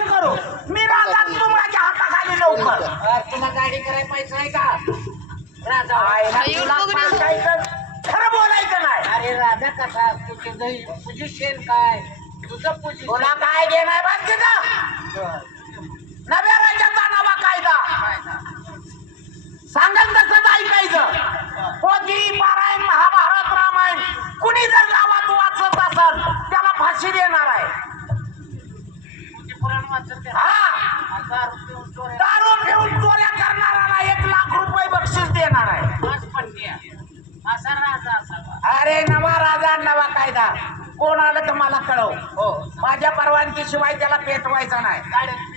असं करू मी राजा तू माझ्या हाताखाली लवकर तुला गाडी करायला पैसा आहे का राजा आईला तुला सांगायचं खरं बोलायचं नाही अरे राजा कसा असतो तुझं पोझिशन काय तुझं पोझिशन तुला काय घेणार बस तिथं नव्या राज्याचा नवा कायदा सांगल तसंच ऐकायचं पोथी पारायण महाभारत रामायण कुणी जर गावात वाचत असल त्याला फाशी देणार आहे पुराण वाचत हा चोऱ्या दारू पिऊन चोऱ्या करणाऱ्याला 1 लाख रुपये बक्षीस देणार आहे पाच पट्ट्या असा राजा असावा अरे नवा राजा नवा कायदा कोण आलं तर मला कळव हो माझ्या परवानगीशिवाय त्याला पेटवायचा नाही गाड्यात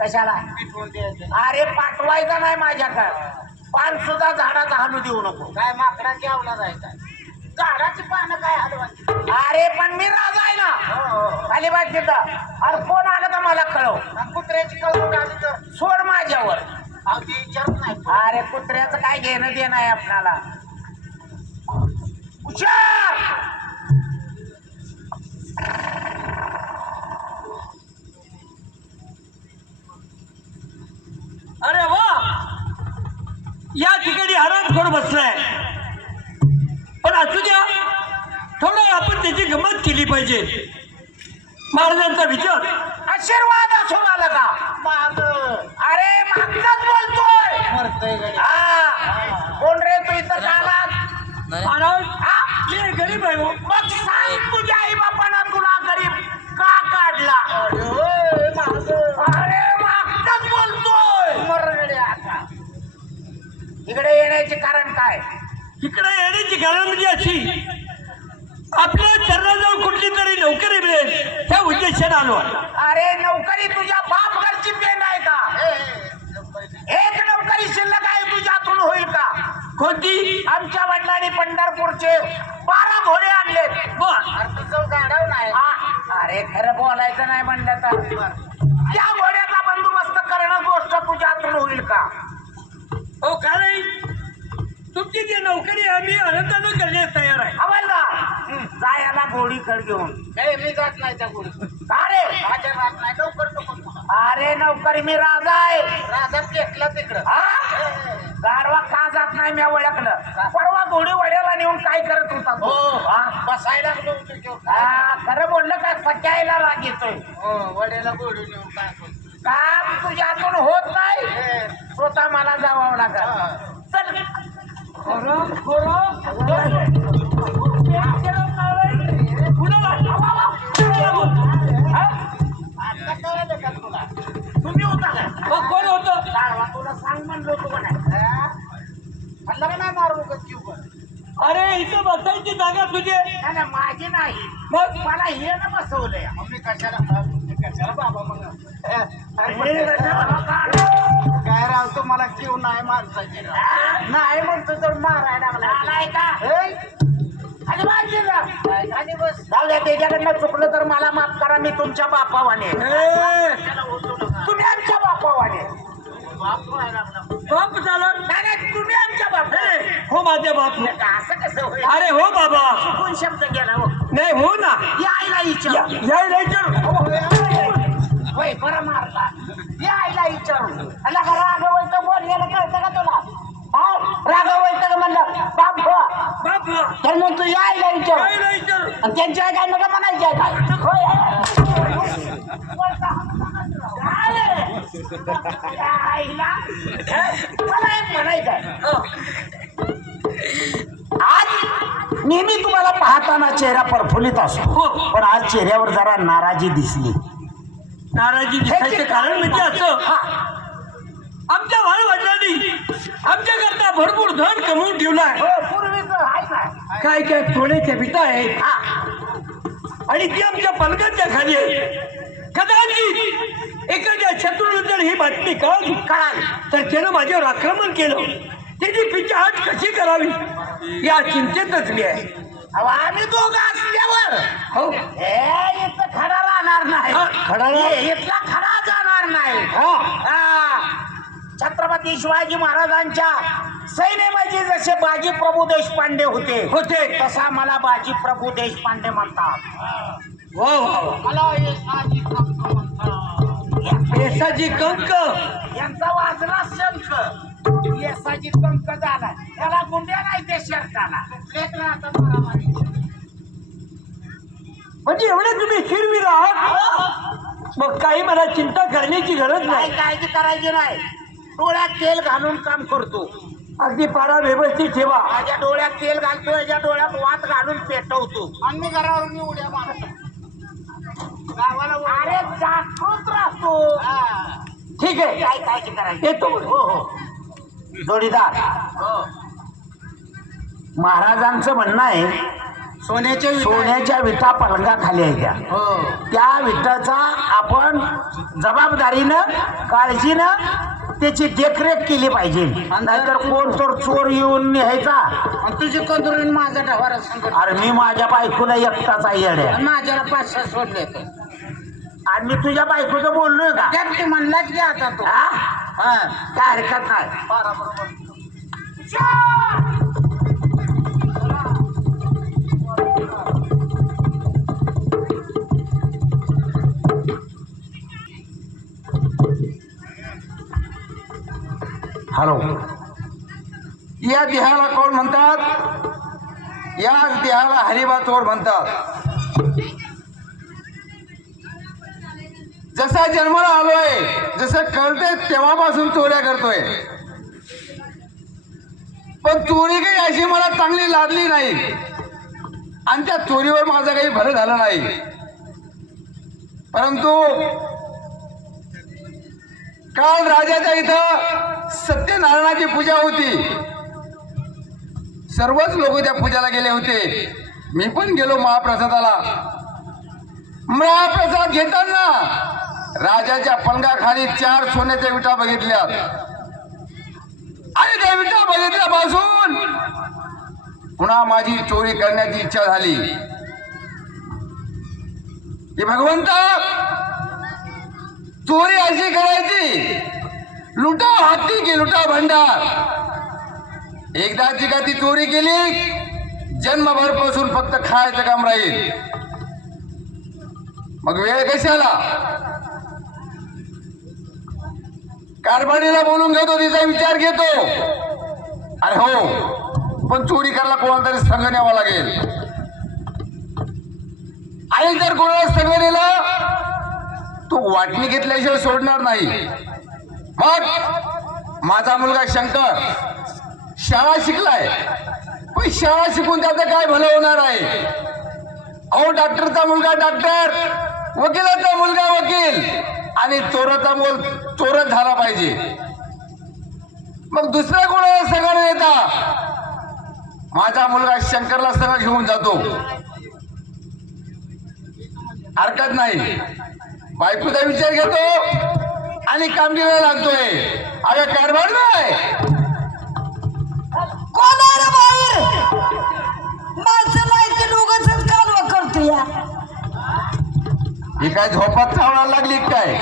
कशाला पिटवून द्यायचं अरे पाठवायचा नाही माझ्याकडे पान सुद्धा झाडाचा हलू देऊ नको काय माकडाची अवला जायचा झाडाची पानं काय हलवायची अरे पण मी राजा आहे ना खाली बात तिथं अरे कोण आलं तर मला कळव कुत्र्याची कळवून आली तर सोड माझ्यावर अगदी विचारत नाही अरे कुत्र्याचं काय घेणं देणं आहे आपणाला हुशार अरे वा या ठिकाणी हरामखोर बसलाय पण असू द्या थोडं आपण त्याची गंमत केली पाहिजे महाराजांचा विचार आशीर्वाद असो मला का माग अरे मागचाच बोलतोय मरतय गडी हा कोण रे तू इथं कालात महाराज हा? मी गरीब आहे हो. मग सांग तुझ्या आई बापानं तुला गरीब का काढला अरे मागचाच बोलतोय मरगडे आता इकडे येण्याचे कारण काय इकडे येण्याची कारण म्हणजे अशी आपल्या चरणाजवळ कुठली तरी नोकरी मिळेल त्या उद्देशाने आलो अरे नोकरी तुझ्या बाप घरची पेन आहे का एक नोकरी शिल्लक आहे तुझ्यातून होईल का कोणती आमच्या वडिलांनी पंढरपूरचे 12 घोडे आणलेत तुझं गाडव नाही अरे खरं बोलायचं नाही म्हणलं तर त्या घोड्याचा बंदोबस्त करणं गोष्ट तुझ्यातून होईल का हो का नाही तुमची ती नोकरी आम्ही आनंदानं करण्यास तयार आहे हवालदार जा याला घोडी कड घेऊन नाही मी जात नाही त्या गुढी अरे माझ्या जात नाही लवकर नको अरे नोकरी मी राजा आहे राजा पेटला तिकडं हा गारवा का जात नाही मी ओळखलं परवा घोडी वड्याला नेऊन काय करत होता हो तू? हा? बसायला लागलो होतो हा, खरं बोललं का सख्यायला राग येतोय हो वड्याला गोडी नेऊन काय करतो काम तुझ्यातून होत नाही स्वतः मला जावं लागल चल तुम्ही होता का मग कोण होतं गारवा तुला सांग म्हणलो तू म्हणलं का नाही मारू नका जीव अरे इथं बसायची जागा तुझे नाही माझी नाही मग मला हे ना बसवलंय मम्मी कशाला बाबा मग काय रावतो मला किव नाही माणसाची नाही म्हणतो तर मारायला आलाय का आणि माझी ना आणि बस जाऊ द्या त्याच्याकडनं चुकलं तर मला माफ करा मी तुमच्या बापावाने तुम्ही आमच्या बापावाने बाप झाला नाही नाही तुम्ही आमच्या बापा हो माझ्या बाप असं कसं होईल अरे हो बाबा चुकून शब्द गेला हो नाही हो ना या आईला विचारू यायला विचारू होय बरं मारला या आईला विचारू अला का राघवायचं बोल याला कळतं का तुला हा राघवायचं म्हणलं बाप बाप तर मग तू या आईला विचारू यायला विचारू आणि त्यांची आई काय नका म्हणायची आहे काय होय या आईला मला एक म्हणायचं आहे आज नेहमी तुम्हाला पाहताना चेहरा प्रफुल्लित असतो पण आज चेहऱ्यावर जरा नाराजी दिसली नाराजी दिसायचं कारण म्हणजे असं हा आमच्या वडिलांनी आमच्याकरता भरपूर धन कमवून ठेवलाय हो पूर्वीच आहे ना काय काय सोन्याच्या विटा आहेत हा आणि ती आमच्या पलकांच्या खाली आहे कदाचित एखाद्या शत्रूला जर ही बातमी कळाली तर त्यानं माझ्यावर आक्रमण केलं त्याची पिछाहाट कशी करावी या चिंतेतच मी आहे अहो, आम्ही दोघं असल्यावर हो हे इथं खडा राहणार नाही हा, खडा राहणार. इथला खडा जाणार नाही हा हा. छत्रपती शिवाजी महाराजांच्या सैन्यामध्ये जसे बाजी प्रभू देशपांडे होते तसा मला बाजी प्रभू देशपांडे म्हणतात वा वा वा मला हे साधी काम म्हणतात येसाची कंक यांचा वाजला शंख येसाची कंक झाला त्याला गुंड्या नाही ते शर्टाला लेकरं आता मारामारी. म्हणजे एवढे तुम्ही हिरवीर आहात मग काही मला चिंता करण्याची गरज काय नाही. काळजी करायची नाही. डोळ्यात तेल घालून काम करतो. अगदी पारा व्यवस्थित ठेवा. माझ्या डोळ्यात तेल घालतो याच्या डोळ्यात वात घालून पेटवतो आणि मी घरावरून उड्या मारतो. गावाला अरे जागृत राहतो. ठीक आहे काय काळजी करायची. येतो. हो हो जोडीदार हो. महाराजांचं म्हणणं आहे सोन्याच्या विटा पलंगाखाली आहे त्या. हो त्या विटाचा आपण जबाबदारीनं काळजीनं त्याची देखरेख केली पाहिजे. नाहीतर कोण तर चोर येऊन न्यायचा. तुझी कदरून माझा ढवारा संकट अरे मी माझ्या बायकोला एकटाचा येड्या माझ्याला 500 सोडले तर आणि मी तुझ्या बायकोचं बोललोय का? व्यक्ती म्हणलाच की आता तो हा? हा काय हरकत नाही. हॅलो. या देहाला कोण म्हणतात? याच देहाला हरिबा चोर म्हणतात. जसा जन्माला आलोय जसं कळतंय तेव्हापासून चोऱ्या करतोय. पण चोरी काही अशी मला चांगली लादली नाही आणि त्या चोरीवर माझं काही भर झालं नाही. परंतु काल राजाच्या इथं सत्यनारायणाची पूजा होती. सर्वच लोक त्या पूजाला गेले होते. मी पण गेलो महाप्रसादाला. महाप्रसाद घेताना राजाच्या पलंगाखाली 4 सोन्याच्या विटा बघितल्या आणि त्या विटा बघितल्यापासून पुन्हा माझी चोरी करण्याची इच्छा झाली की भगवंता चोरी अशी करायची लुटा हाती की लुटा भंडार. एकदाची का ती चोरी केली जन्मभर पासून फक्त खायचं काम राहील. मग वेळ कशाला? कारभारीला बोलून घेतो तिचा विचार घेतो. अरे हो पण चोरी करायला कोणाला तरी संघ न्यावा लागेल. आणि जर कोणाला संघ नेला तो वाटणी घेतल्याशिवाय सोडणार नाही. मग माझा मुलगा शंकर शाळा शिकलाय पण शाळा शिकून त्याचं काय भलं होणार आहे? अहो डॉक्टरचा मुलगा डॉक्टर, वकिलाचा मुलगा वकील आणि चोराचा मूल चोरच झाला पाहिजे. मग दुसऱ्या कोणाला सगळं येता माझा मुलगा शंकरला सगळं घेऊन जातो. हरकत नाही. बायकोचा विचार घेतो आणि कामगिरीला लागतोय. अगं कारभार नाही कोण आहे रे बाहेर? माणसं नाही ते दोघंच कालवा करतो या. ही काय झोपात चावणार लागली काय?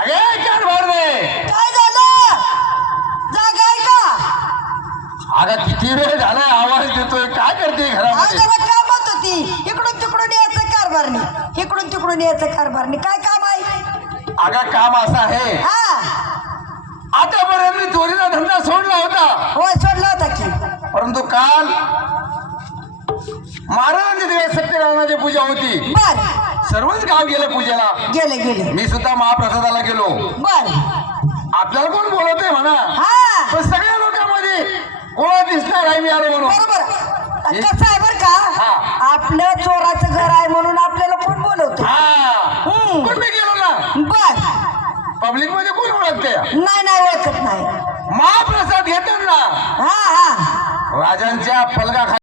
अगे कारभार नाही. काय झालं? जागा आहे का? अगं किती वेळ झालाय आवाज देतोय. काय करते घरामध्ये? आगाला कामात होती. इकडून तिकडून यायचं कारभारनी, इकडून तिकडून यायचं कारभारनी. काय काम आहे? अगं काम असं आहे हा आतापर्यंत मी चोरीचा धंदा सोडला होता. होय सोडला होता की. परंतु काल महाराजांच्या देवी सत्यनारायणाची पूजा होती. बर सर्वच गाव गेलं पूजेला. गेले गेले. मी सुद्धा महाप्रसादाला गेलो. बर आपल्याला कोण बोलवतोय म्हणा हा पण सगळ्या लोकांमध्ये कोणा दिसणार आहे मी आलो म्हणून. बरोबर. कसं आहे बर का? हा. आपलं चोराचं घर आहे म्हणून आपल्याला कोण बोलवतो? हा पण मी गेलो ना. बर पब्लिक मध्ये कोण ओळखते? नाही नाही ओळखत नाही. महाप्रसाद घेताना हा हा राजांच्या पलंगाखाली